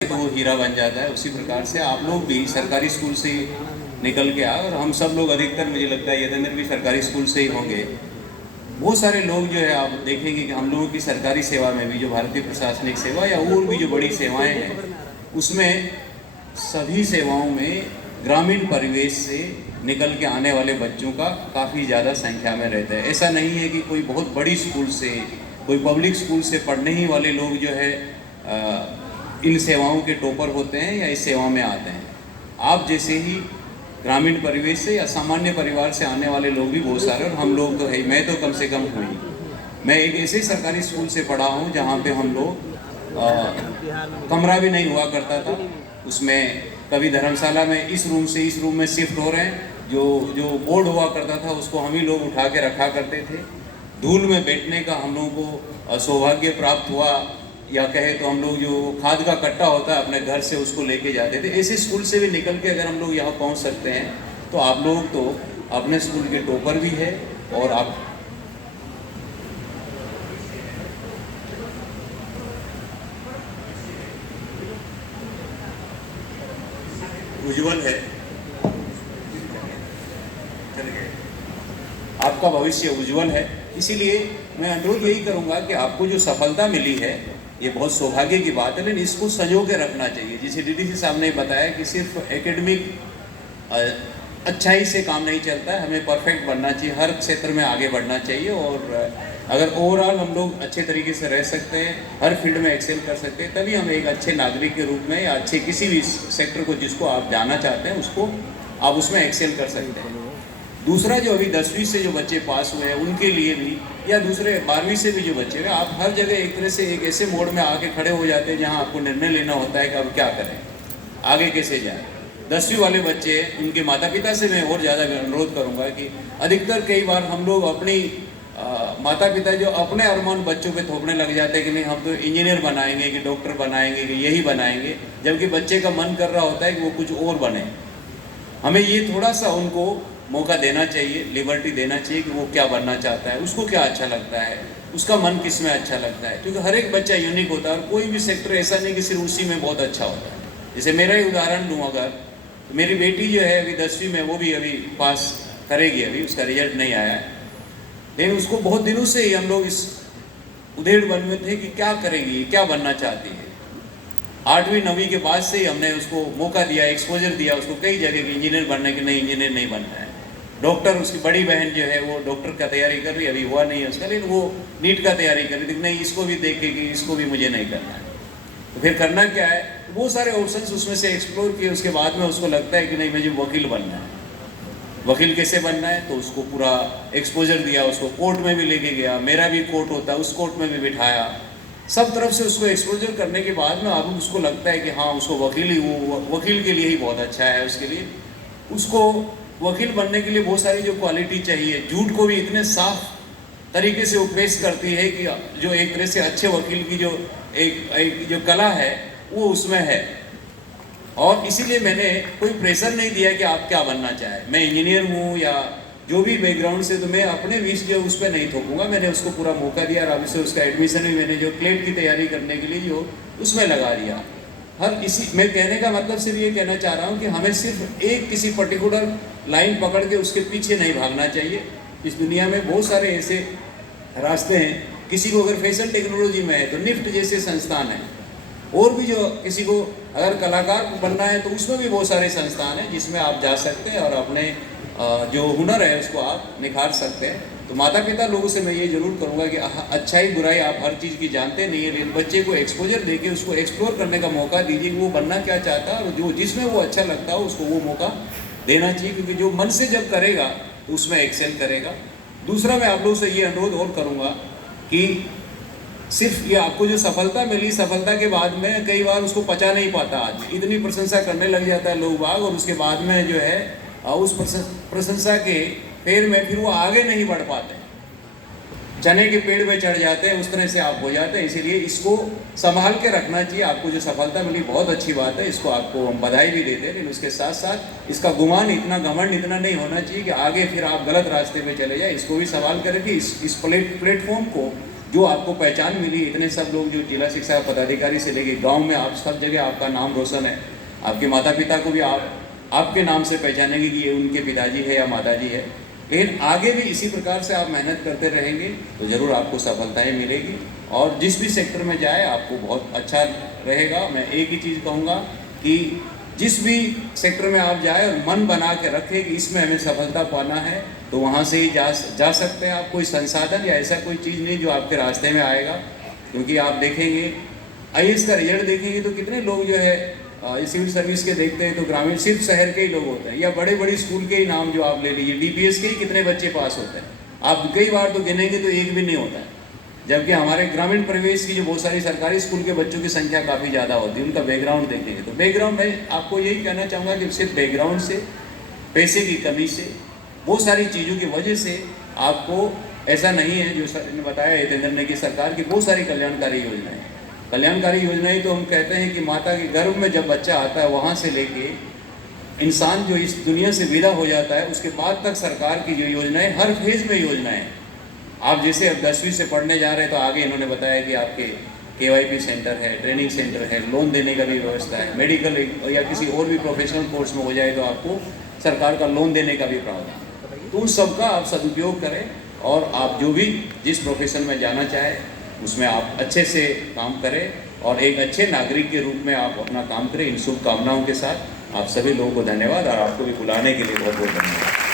तो वो हीरा बन जाता है। उसी प्रकार से आप लोग भी सरकारी स्कूल से निकल के आए, और हम सब लोग अधिकतर मुझे लगता है यदेंद्र भी सरकारी स्कूल से ही होंगे। बहुत सारे लोग जो है आप देखेंगे कि हम लोगों की सरकारी सेवा में भी, जो भारतीय प्रशासनिक सेवा या और भी जो बड़ी सेवाएं हैं, उसमें सभी सेवाओं में ग्रामीण परिवेश से निकल के आने वाले बच्चों का काफ़ी ज़्यादा संख्या में रहता है। ऐसा नहीं है कि कोई बहुत बड़ी स्कूल से, कोई पब्लिक स्कूल से पढ़ने ही वाले लोग जो है इन सेवाओं के टॉपर होते हैं या इस सेवा में आते हैं। आप जैसे ही ग्रामीण परिवेश से या सामान्य परिवार से आने वाले लोग भी बहुत सारे, और हम लोग तो है, मैं तो कम से कम हुई। मैं एक ऐसे सरकारी स्कूल से पढ़ा हूँ जहाँ पे हम लोग कमरा भी नहीं हुआ करता था। उसमें कभी धर्मशाला में इस रूम से इस रूम में शिफ्ट हो रहे हैं, जो बोर्ड हुआ करता था उसको हम ही लोग उठा के रखा करते थे। धूल में बैठने का हम लोगों को सौभाग्य प्राप्त हुआ, या कहे तो हम लोग जो खाद का कट्टा होता है अपने घर से उसको लेके जाते थे। ऐसे स्कूल से भी निकल के अगर हम लोग यहाँ पहुँच सकते हैं तो आप लोग तो अपने स्कूल के टॉपर भी है, और आप उज्जवल है, आपका भविष्य उज्जवल है। इसीलिए मैं अनुरोध यही करूंगा कि आपको जो सफलता मिली है ये बहुत सौभाग्य की बात है, लेकिन इसको संजो के रखना चाहिए। जैसे डीडीसी साहब ने बताया कि सिर्फ एकेडमिक अच्छाई से काम नहीं चलता है, हमें परफेक्ट बनना चाहिए, हर क्षेत्र में आगे बढ़ना चाहिए। और अगर ओवरऑल हम लोग अच्छे तरीके से रह सकते हैं, हर फील्ड में एक्सेल कर सकते हैं, तभी हम एक अच्छे नागरिक के रूप में या अच्छे किसी भी सेक्टर को जिसको आप जाना चाहते हैं उसको आप उसमें एक्सेल कर सकते हैं। दूसरा, जो अभी 10वीं से जो बच्चे पास हुए हैं उनके लिए भी, या दूसरे 12वीं से भी जो बच्चे हैं, आप हर जगह एक तरह से एक ऐसे मोड़ में आके खड़े हो जाते हैं जहां आपको निर्णय लेना होता है कि अब क्या करें, आगे कैसे जाएं। 10वीं वाले बच्चे, उनके माता पिता से मैं और ज़्यादा अनुरोध करूंगा कि अधिकतर कई बार हम लोग अपनी माता पिता जो अपने अरमान बच्चों पे थोपने लग जाते हैं कि नहीं हम तो इंजीनियर बनाएंगे, कि डॉक्टर बनाएंगे, कि यही बनाएंगे, जबकि बच्चे का मन कर रहा होता है कि वो कुछ और बने। हमें ये थोड़ा सा उनको मौका देना चाहिए, लिबर्टी देना चाहिए कि वो क्या बनना चाहता है, उसको क्या अच्छा लगता है, उसका मन किस में अच्छा लगता है, क्योंकि हर एक बच्चा यूनिक होता है और कोई भी सेक्टर ऐसा नहीं कि सिर्फ उसी में बहुत अच्छा होता है। जैसे मेरा ही उदाहरण दूँ, अगर तो मेरी बेटी जो है अभी 10वीं में, वो भी अभी पास करेगी, अभी उसका रिजल्ट नहीं आया है, लेकिन उसको बहुत दिनों से ही हम लोग इस उधेड़ बन में थे कि क्या करेगी, क्या बनना चाहती है। 8वीं 9वीं के बाद से ही हमने उसको मौका दिया, एक्सपोजर दिया उसको कई जगह की, इंजीनियर बनने की, नहीं इंजीनियर नहीं बनना है। डॉक्टर, उसकी बड़ी बहन जो है वो डॉक्टर का तैयारी कर रही है, अभी हुआ नहीं है उसका, लेकिन वो नीट का तैयारी कर रही थी, नहीं इसको भी देखे कि इसको भी मुझे नहीं करना है, तो फिर करना क्या है। बहुत सारे ऑप्शंस उसमें से एक्सप्लोर किए, उसके बाद में उसको लगता है कि नहीं मुझे वकील बनना है। वकील कैसे बनना है, तो उसको पूरा एक्सपोजर दिया, उसको कोर्ट में भी लेके गया, मेरा भी कोर्ट होता है उस कोर्ट में भी बिठाया, सब तरफ से उसको एक्सपोजर करने के बाद में अब उसको लगता है कि हाँ उसको वकील ही, वो वकील के लिए ही बहुत अच्छा है उसके लिए। उसको वकील बनने के लिए बहुत सारी जो क्वालिटी चाहिए, झूठ को भी इतने साफ तरीके से वो पेश करती है कि जो एक तरह से अच्छे वकील की जो एक जो कला है वो उसमें है। और इसीलिए मैंने कोई प्रेशर नहीं दिया कि आप क्या बनना चाहें, मैं इंजीनियर हूँ या जो भी बैकग्राउंड से, तो मैं अपने विश जो उस पर नहीं थोपूंगा। मैंने उसको पूरा मौका दिया, और अभी से उसका एडमिशन भी मैंने जो क्लेट की तैयारी करने के लिए जो उसमें लगा दिया। मैं कहने का मतलब सिर्फ ये कहना चाह रहा हूँ कि हमें सिर्फ एक किसी पर्टिकुलर लाइन पकड़ के उसके पीछे नहीं भागना चाहिए। इस दुनिया में बहुत सारे ऐसे रास्ते हैं। किसी को अगर फैशन टेक्नोलॉजी में है तो निफ्ट जैसे संस्थान है, और भी जो किसी को अगर कलाकार बनना है तो उसमें भी बहुत सारे संस्थान हैं जिसमें आप जा सकते हैं और अपने जो हुनर है उसको आप निखार सकते हैं। तो माता पिता लोगों से मैं ये जरूर करूँगा कि अच्छाई बुराई आप हर चीज़ की जानते नहीं है, लेकिन बच्चे को एक्सपोजर देके उसको एक्सप्लोर करने का मौका दीजिए कि वो बनना क्या चाहता है, और जो जिसमें वो अच्छा लगता हो उसको वो मौका देना चाहिए, क्योंकि जो मन से जब करेगा तो उसमें एक्सेल करेगा। दूसरा, मैं आप लोगों से ये अनुरोध और करूँगा कि सिर्फ ये आपको जो सफलता मिली, सफलता के बाद में कई बार उसको पचा नहीं पाता आदमी, इतनी प्रशंसा करने लग जाता है लोग बाग, और उसके बाद में जो है उस प्रशंसा के फेर में फिर वो आगे नहीं बढ़ पाते, चने के पेड़ में चढ़ जाते हैं, उस तरह से आप हो जाते हैं। इसीलिए इसको संभाल के रखना चाहिए। आपको जो सफलता मिली बहुत अच्छी बात है, इसको आपको हम बधाई भी देते हैं, लेकिन उसके साथ साथ इसका गुमान इतना, घमंड इतना नहीं होना चाहिए कि आगे फिर आप गलत रास्ते पे चले जाए। इसको भी संभाल करके इस प्लेटफॉर्म को जो आपको पहचान मिली, इतने सब लोग जो जिला शिक्षा पदाधिकारी से लेके गांव में, आप सब जगह आपका नाम रोशन है। आपके माता पिता को भी आपके नाम से पहचानेंगे कि ये उनके पिताजी है या माताजी है। लेकिन आगे भी इसी प्रकार से आप मेहनत करते रहेंगे तो ज़रूर आपको सफलताएं मिलेगी, और जिस भी सेक्टर में जाए आपको बहुत अच्छा रहेगा। मैं एक ही चीज़ कहूँगा कि जिस भी सेक्टर में आप जाए और मन बना के रखें कि इसमें हमें सफलता पाना है, तो वहाँ से ही जा सकते हैं आप। कोई संसाधन या ऐसा कोई चीज़ नहीं जो आपके रास्ते में आएगा, क्योंकि आप देखेंगे IAS का रिजल्ट देखेंगे तो कितने लोग जो है सिविल सर्विस के देखते हैं तो ग्रामीण सिर्फ शहर के ही लोग होते हैं, या बड़े बड़े स्कूल के ही नाम जो आप ले लीजिए, DPS के ही कितने बच्चे पास होते हैं, आप कई बार तो गिनेंगे तो एक भी नहीं होता है। जबकि हमारे ग्रामीण परिवेश की जो बहुत सारी सरकारी स्कूल के बच्चों की संख्या काफ़ी ज़्यादा होती है। उनका बैकग्राउंड देखेंगे तो बैकग्राउंड, मैं आपको यही कहना चाहूँगा कि सिर्फ बैकग्राउंड से, पैसे की कमी से, बहुत सारी चीज़ों की वजह से आपको ऐसा नहीं है। जो सर ने बताया हितेंद्र ने कि सरकार की बहुत सारी कल्याणकारी योजनाएं तो हम कहते हैं कि माता के गर्भ में जब बच्चा आता है वहाँ से लेके इंसान जो इस दुनिया से विदा हो जाता है उसके बाद तक सरकार की जो योजनाएं, हर फेज में योजनाएं। आप जैसे अब 10वीं से पढ़ने जा रहे हैं तो आगे इन्होंने बताया कि आपके KYP सेंटर है, ट्रेनिंग सेंटर है, लोन देने का भी व्यवस्था है, मेडिकल या किसी और भी प्रोफेशनल कोर्स में हो जाए तो आपको सरकार का लोन देने का भी प्रावधान। तो उन सबका आप सदुपयोग करें, और आप जो भी जिस प्रोफेशन में जाना चाहें उसमें आप अच्छे से काम करें, और एक अच्छे नागरिक के रूप में आप अपना काम करें। इन शुभकामनाओं के साथ आप सभी लोगों को धन्यवाद, और आपको भी बुलाने के लिए बहुत बहुत धन्यवाद।